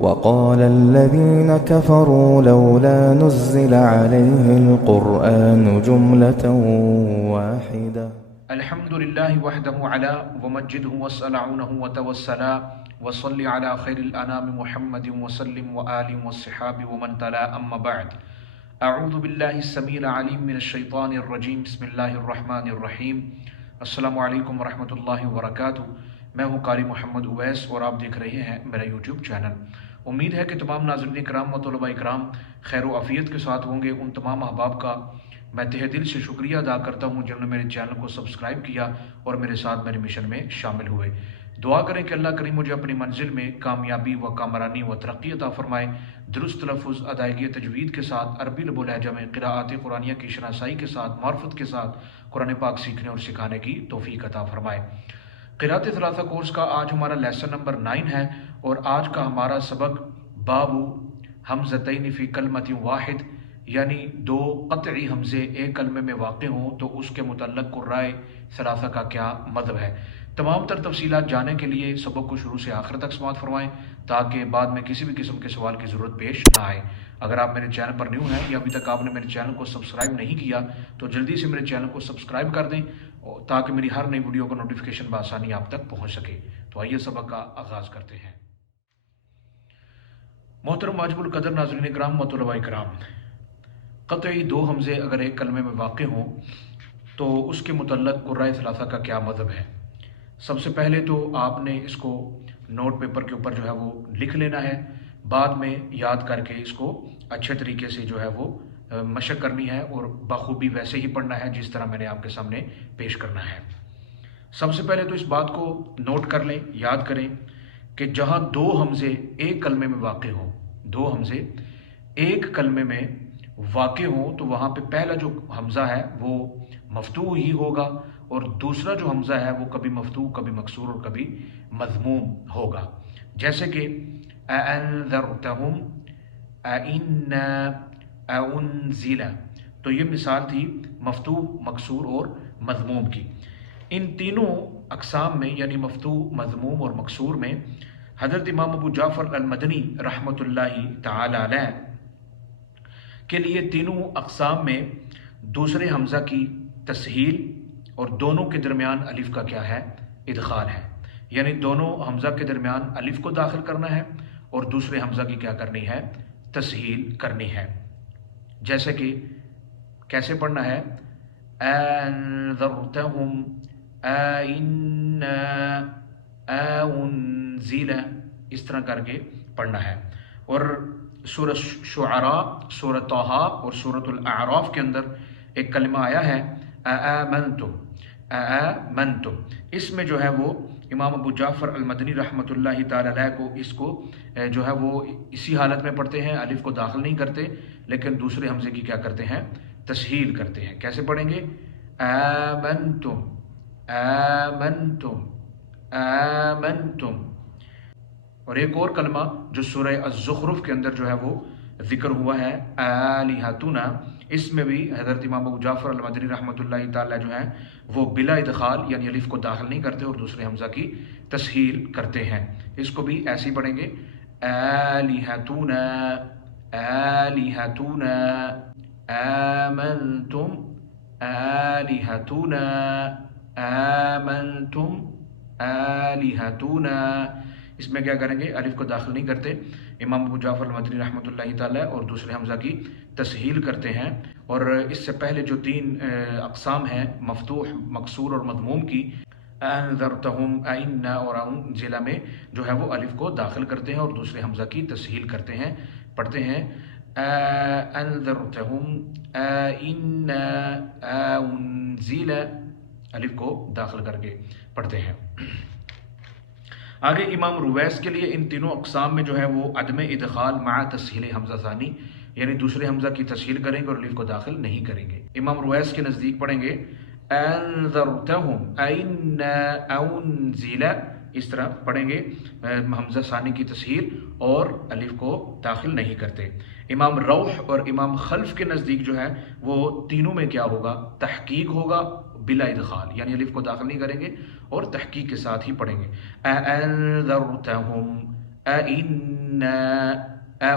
وقال الذين كفروا لولا نزل عليه القرآن جملة واحدة. الحمد لله وحده علا ومجده وسألعونه وتوسلا وصل على خير الأنام محمد وسلم وآل والصحاب ومن تلا أما بعد. اعوذ باللہ السمیع العلیم من الشیطان الرجیم بسم اللہ الرحمن الرحیم. السلام علیکم ورحمۃ اللہ وبرکاتہ. میں ہوں قاری محمد اویس اور آپ دیکھ رہے ہیں میرا یوٹیوب چینل. امید ہے کہ تمام ناظرین کرام و طلباء کرام خیر و عافیت کے ساتھ ہوں گے. ان تمام احباب کا میں تہ دل سے شکریہ ادا کرتا ہوں جنہوں نے میرے چینل کو سبسکرائب کیا اور میرے ساتھ میرے مشن میں شامل ہوئے. دعا کریں کہ اللہ کریم مجھے اپنی منزل میں کامیابی و کامرانی و ترقی عطا فرمائے. درست تلفظ، ادائیگی تجوید کے ساتھ، عربی لب و لہجہ میں قراءات قرآنیہ کی شناسائی کے ساتھ، معرفت کے ساتھ قرآن پاک سیکھنے اور سکھانے کی توفیق عطا فرمائے. قراءت ثلاثہ کورس کا آج ہمارا لیسن نمبر 9 ہے اور آج کا ہمارا سبق باب حمزتین فی کلمۃ واحد، یعنی دو قطعی حمزے ایک کلمے میں واقع ہوں تو اس کے متعلق قرائے ثلاثہ کا کیا مطلب ہے. تمام تر تفصیلات جاننے کے لیے سبق کو شروع سے آخر تک سماعت فرمائیں تاکہ بعد میں کسی بھی قسم کے سوال کی ضرورت پیش نہ آئے. اگر آپ میرے چینل پر نیو ہیں یا ابھی تک آپ نے میرے چینل کو سبسکرائب نہیں کیا تو جلدی سے میرے چینل کو سبسکرائب کر دیں تاکہ میری ہر نئی ویڈیو کا نوٹیفیکیشن بآسانی آپ تک پہنچ سکے. تو آئیے سبق کا آغاز کرتے ہیں. محترم واجب القدر ناظرین کرام و طلباء کرام، قطعی دو حمزے اگر ایک کلمے میں واقع ہوں تو اس کے متعلق قرائے ثلاثہ کا کیا مطلب ہے. سب سے پہلے تو آپ نے اس کو نوٹ پیپر کے اوپر جو ہے وہ لکھ لینا ہے، بعد میں یاد کر کے اس کو اچھے طریقے سے جو ہے وہ مشق کرنی ہے اور بخوبی ویسے ہی پڑھنا ہے جس طرح میں نے آپ کے سامنے پیش کرنا ہے. سب سے پہلے تو اس بات کو نوٹ کر لیں، یاد کریں کہ جہاں دو حمزے ایک کلمے میں واقع ہوں، دو حمزے ایک کلمے میں واقع ہوں تو وہاں پہ پہلا جو حمزہ ہے وہ مفتوح ہی ہوگا اور دوسرا جو حمزہ ہے وہ کبھی مفتوح، کبھی مکسور اور کبھی مضموم ہوگا. جیسے کہ اَأَنذَرْتَهُمْ أَإِنَّا أَأُنزِلَ، تو یہ مثال تھی مفتوح، مکسور اور مضموم کی. ان تینوں اقسام میں یعنی مفتوح، مضموم اور مکسور میں حضرت امام ابو جعفر المدنی رحمۃ اللہ تعالی علیہ کے لیے تینوں اقسام میں دوسرے حمزہ کی تسہیل اور دونوں کے درمیان الف کا کیا ہے، ادخال ہے. یعنی دونوں حمزہ کے درمیان الف کو داخل کرنا ہے اور دوسرے حمزہ کی کیا کرنی ہے، تسہیل کرنی ہے. جیسے کہ کیسے پڑھنا ہے، انذرتہم آئنا آؤنزل، اس طرح کر کے پڑھنا ہے. اور سورہ شعراء، سورہ طٰہٰ اور سورۃ الاعراف کے اندر ایک کلمہ آیا ہے آمنتم، آمنتم، اس میں جو ہے وہ امام ابو جعفر المدنی رحمۃ اللہ تعالی علیہ کو اس کو جو ہے وہ اسی حالت میں پڑھتے ہیں، الف کو داخل نہیں کرتے لیکن دوسرے حمزے کی کیا کرتے ہیں، تسہیل کرتے ہیں. کیسے پڑھیں گے، آمنتم، آمنتم، آمنتم. اور ایک اور کلمہ جو سورہ الزخرف کے اندر جو ہے وہ ذکر ہوا ہے آلہتنا، اس میں بھی حضرت امام ابو جعفر المدنی رحمۃ اللہ تعالی جو ہے وہ بلا ادخال یعنی الف کو داخل نہیں کرتے اور دوسرے حمزہ کی تسہیل کرتے ہیں. اس کو بھی ایسے ہی پڑھیں گے آلہتنا، آلہتنا، آمنتم، آلہتنا، آمنتم، آلہتنا. اس میں کیا کریں گے، الف کو داخل نہیں کرتے امام ابو جعفر المدنی رحمۃ اللہ تعالی اور دوسرے حمزہ کی تسہیل کرتے ہیں. اور اس سے پہلے جو تین اقسام ہیں مفتوح، مکسور اور مضموم کی، انذرتہم، آئنا اور انزل میں جو ہے وہ الف کو داخل کرتے ہیں اور دوسرے حمزہ کی تسہیل کرتے ہیں. پڑھتے ہیں انذرتہم آئنا انزل، الف کو داخل کر کے پڑھتے ہیں. آگے امام رویس کے لیے ان تینوں اقسام میں جو ہے وہ عدم ادخال مع تسہیل حمزہ ثانی، یعنی دوسرے حمزہ کی تسہیل کریں گے اور الف کو داخل نہیں کریں گے. امام رویس کے نزدیک پڑھیں گے انذرتہم اینا انزل، اس طرح پڑھیں گے، حمزہ ثانی کی تسہیل اور الف کو داخل نہیں کرتے. امام روح اور امام خلف کے نزدیک جو ہے وہ تینوں میں کیا ہوگا، تحقیق ہوگا بلا ادخال، یعنی الف کو داخل نہیں کریں گے اور تحقیق کے ساتھ ہی پڑھیں گے انذرتہم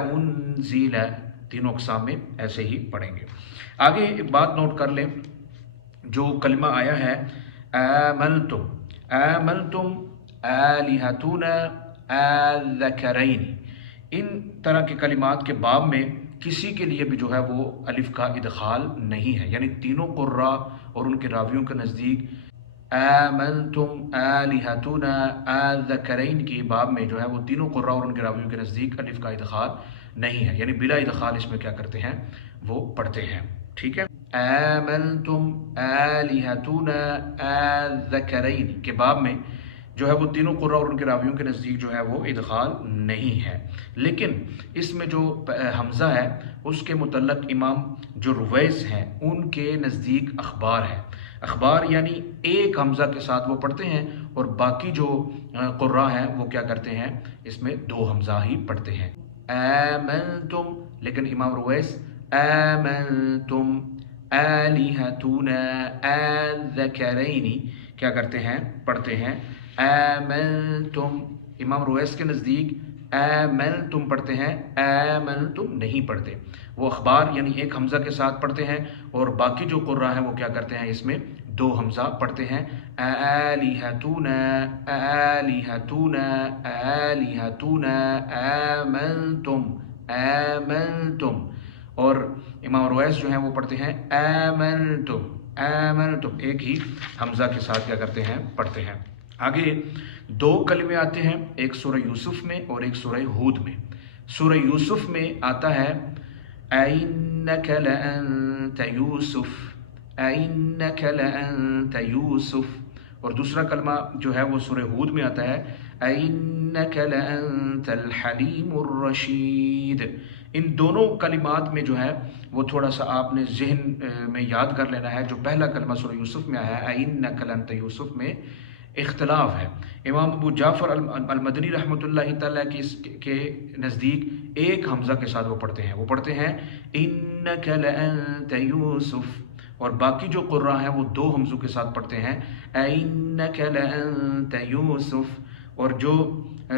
انزل، تینوں اقسام میں ایسے ہی پڑھیں گے۔ آگے ایک بات نوٹ کر لیں، جو کلمہ آیا ہے آمنتم، آمنتم آلہتنا الذکرین، ان طرح کے کلمات کے باب میں کسی کے لیے بھی جو ہے وہ الف کا ادخال نہیں ہے، یعنی تینوں قراء اور ان کے راویوں کے نزدیک آمنتم آلہتنا الذکرین کی باب میں جو ہے وہ تینوں قراء اور ان کے راویوں کے نزدیک الف کا ادخال نہیں ہے، یعنی بلا ادخال اس میں کیا کرتے ہیں، وہ پڑھتے ہیں، ٹھیک ہے۔ آمنتم آلہتنا الذکرین کے باب میں جو ہے وہ تینوں قراء اور ان کے راویوں کے نزدیک جو ہے وہ ادخال نہیں ہے، لیکن اس میں جو حمزہ ہے اس کے متعلق امام جو رویس ہیں ان کے نزدیک اخبار ہے، اخبار یعنی ایک حمزہ کے ساتھ وہ پڑھتے ہیں اور باقی جو قراء ہیں وہ کیا کرتے ہیں، اس میں دو حمزہ ہی پڑھتے ہیں، آمنتم، لیکن امام رویس آمنتم آلہتنا الذکرین کیا کرتے ہیں، پڑھتے ہیں آمنتم۔ امام رویس کے نزدیک آمنتم پڑھتے ہیں، آمنتم نہیں پڑھتے، وہ اخبار یعنی ایک حمزہ کے ساتھ پڑھتے ہیں اور باقی جو قراء ہیں وہ کیا کرتے ہیں، اس میں دو حمزہ پڑھتے ہیں، آلہتنا آلہتنا آلہتنا آمنتم آمنتم، اور امام رویس جو ہیں وہ پڑھتے ہیں آمنتم آمنتم، ایک ہی حمزہ کے ساتھ کیا کرتے ہیں، پڑھتے ہیں۔ آگے دو کلمے آتے ہیں، ایک سورہ یوسف میں اور ایک سورہ ہود میں۔ سورہ یوسف میں آتا ہے اِنَّكَ لَأَنْتَ يُوسُف، اِنَّكَ لَأَنْتَ يُوسُف، اور دوسرا کلمہ جو ہے وہ سورہ ہود میں آتا ہے اِنَّكَ لَأَنْتَ الْحَلِيمُ الرَّشِيدُ۔ ان دونوں کلمات میں جو ہے وہ تھوڑا سا آپ نے ذہن میں یاد کر لینا ہے، جو پہلا کلمہ سورہ یوسف میں آیا ہے اِنَّكَ لَأَنْتَ يُوسُف میں اختلاف ہے، امام ابو جعفر المدنی رحمۃ اللہ تعالیٰ کے نزدیک ایک حمزہ کے ساتھ وہ پڑھتے ہیں، وہ پڑھتے ہیں اِنَّكَ لَأَنْتَ يُوسُف، اور باقی جو قراء ہیں وہ دو حمزوں کے ساتھ پڑھتے ہیں اِنَّكَ لَأَنْتَ يُوسُف، اور جو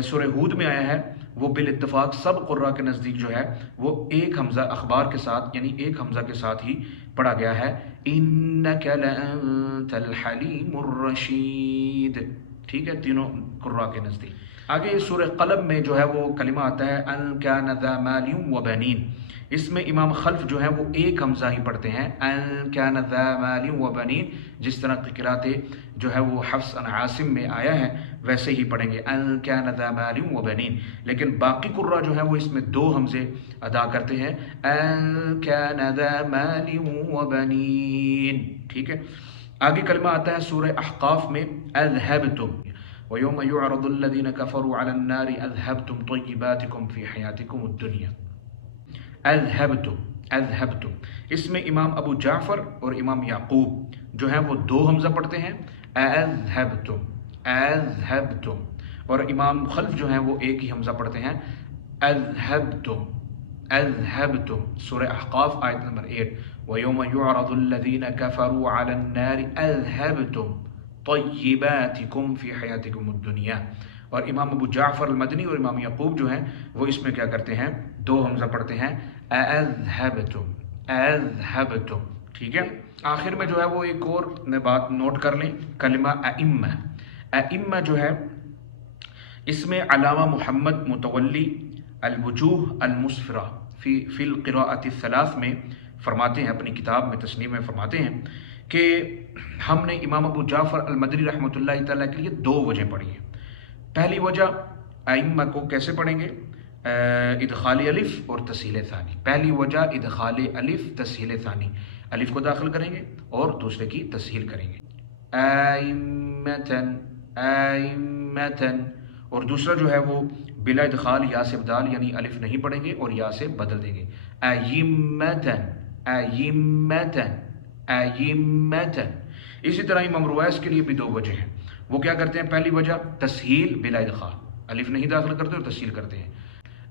سورہ ہود میں آیا ہے وہ بالاتفاق سب قراء کے نزدیک جو ہے وہ ایک حمزہ اخبار کے ساتھ یعنی ایک حمزہ کے ساتھ ہی پڑھا گیا ہے اِنَّكَ لَأَنْتَ الْحَلِيمُ الرَّشِيدُ، ٹھیک ہے، تینوں قراء کے نزدیک۔ آگے سورہ قلم میں جو ہے وہ کلمہ آتا ہے أَن كَانَ ذَا مَالٍ وَبَنِينَ، اس میں امام خلف جو ہے وہ ایک حمزہ ہی پڑھتے ہیں أَن كَانَ ذَا مَالٍ وَبَنِينَ، جس طرح قرات جو ہے وہ حفص عن عاصم میں آیا ہے ویسے ہی پڑھیں گے أَن كَانَ ذَا مَالٍ وَبَنِينَ، لیکن باقی قراء جو ہے وہ اس میں دو حمزے ادا کرتے ہیں أَن كَانَ ذَا مَالٍ وَبَنِينَ، ٹھیک ہے۔ آگے کلمہ آتا ہے سورہ احقاف میں اذهبتم وَيَوْمَ يُعْرَضُ الَّذِينَ كَفَرُوا عَلَى النَّارِ اذهبتم طَيِّبَاتِكُمْ فِي حَيَاتِكُمُ الدُّنْيَا، اذهبتم اذهبتم، اس میں امام ابو جعفر اور امام یعقوب جو ہیں وہ دو حمزہ پڑھتے ہیں اذهبتم اذهبتم، اور امام خلف جو ہیں وہ ایک ہی حمزہ پڑھتے ہیں اذهبتم اذهبتم۔ سورہ احقاف آیت نمبر 8 وَيَوْمَ يُعْرَضُ الَّذِينَ كَفَرُوا عَلَى النَّارِ اذهبتم طَيِّبَاتِكُمْ فِي حَيَاتِكُمُ الدُّنْيَا، اور امام ابو جعفر المدنی اور امام یعقوب جو ہیں وہ اس میں کیا کرتے ہیں، دو حمزہ پڑھتے ہیں اذهبتم اذهبتم، ٹھیک ہے۔ آخر میں جو ہے وہ ایک اور بات نوٹ کر لیں، کلمہ ائمہ، ائمہ جو ہے اس میں علامہ محمد متولی الوجوہ المسفرہ فی القراءۃ الثلاث میں فرماتے ہیں، اپنی کتاب میں تصنیف میں فرماتے ہیں کہ ہم نے امام ابو جعفر المدنی رحمۃ اللہ تعالیٰ کے لیے دو وجہ پڑھی ہیں۔ پہلی وجہ ائمہ کو کیسے پڑھیں گے، ادخال الف اور تسہیل ثانی، پہلی وجہ ادخال الف تسہیل ثانی، الف کو داخل کریں گے اور دوسرے کی تسہیل کریں گے ائمتن ائمتن، اور دوسرا جو ہے وہ بلا ادخال یا سے بدال یعنی الف نہیں پڑھیں گے اور یا سے بدل دیں گے ائمتن ائمتن ائمتن۔ اسی طرح امام رویس کے لیے بھی دو وجہ ہیں، وہ کیا کرتے ہیں، پہلی وجہ تسہیل بلا ادخال، الف نہیں داخل کرتے اور تسہیل کرتے ہیں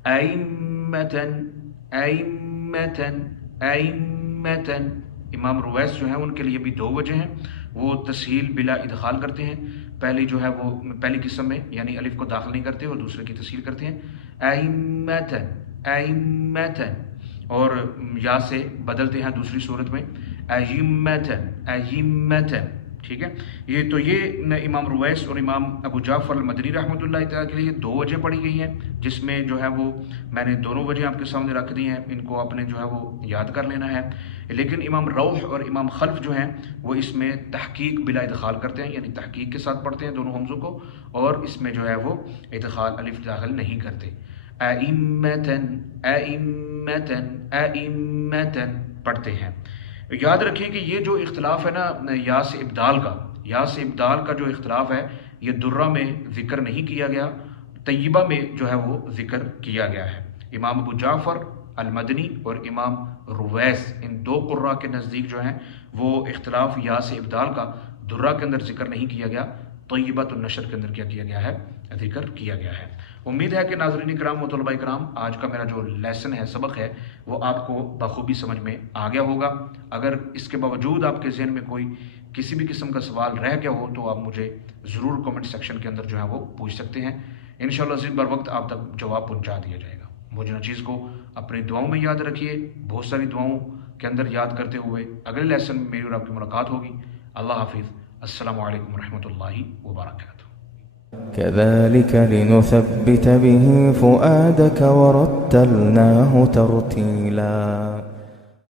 ائمتن ائمتن ائمتن۔ امام رویس جو ہیں ان کے لیے بھی دو وجہ ہیں، وہ تسہیل بلا ادخال کرتے ہیں. پہلی جو ہے وہ پہلی قسم میں یعنی الف کو داخل نہیں کرتے اور دوسرے کی تسہیل کرتے ہیں. ائمتن ائمتن، اور یا سے بدلتے ہیں دوسری صورت میں ائمتن ائمتن. ٹھیک ہے، یہ امام رویس اور امام ابو جعفر المدنی رحمۃ اللہ تعالیٰ کے لیے 2 وجہ پڑھی گئی ہیں، جس میں جو ہے وہ میں نے دونوں وجہ آپ کے سامنے رکھ دی ہیں، ان کو آپ نے جو ہے وہ یاد کر لینا ہے. لیکن امام روح اور امام خلف جو ہیں وہ اس میں تحقیق بلا ادخال کرتے ہیں، یعنی تحقیق کے ساتھ پڑھتے ہیں دونوں حمزوں کو، اور اس میں جو ہے وہ ادخال الف داخل نہیں کرتے. ائمتن ائمتن ائمتن پڑھتے ہیں. یاد رکھیں کہ یہ جو اختلاف ہے نا یا سے ابدال کا جو اختلاف ہے، یہ درہ میں ذکر نہیں کیا گیا، طیبہ میں جو ہے وہ ذکر کیا گیا ہے. امام ابو جعفر المدنی اور امام رویس ان 2 قراء کے نزدیک جو ہیں وہ اختلاف یا سے ابدال کا درہ کے اندر ذکر نہیں کیا گیا، طیبۃ النشر کے اندر کیا کیا گیا ہے، ذکر کیا گیا ہے. امید ہے کہ ناظرین کرام و طلباء کرام آج کا میرا جو لیسن ہے، سبق ہے، وہ آپ کو بخوبی سمجھ میں آ گیا ہوگا. اگر اس کے باوجود آپ کے ذہن میں کوئی کسی بھی قسم کا سوال رہ گیا ہو تو آپ مجھے ضرور کمنٹ سیکشن کے اندر جو ہے وہ پوچھ سکتے ہیں. انشاءاللہ زد بر وقت آپ تک جواب پہنچا دیا جائے گا. مجھے چیز کو اپنی دعاؤں میں یاد رکھیے، بہت ساری دعاؤں کے اندر یاد کرتے ہوئے اگلے لیسن میں میری اور آپ کی ملاقات ہوگی. اللہ حافظ. السلام علیکم ورحمۃ اللہ وبرکاتہ. كذلك لنثبت به فؤادك ورتلناه ترتيلا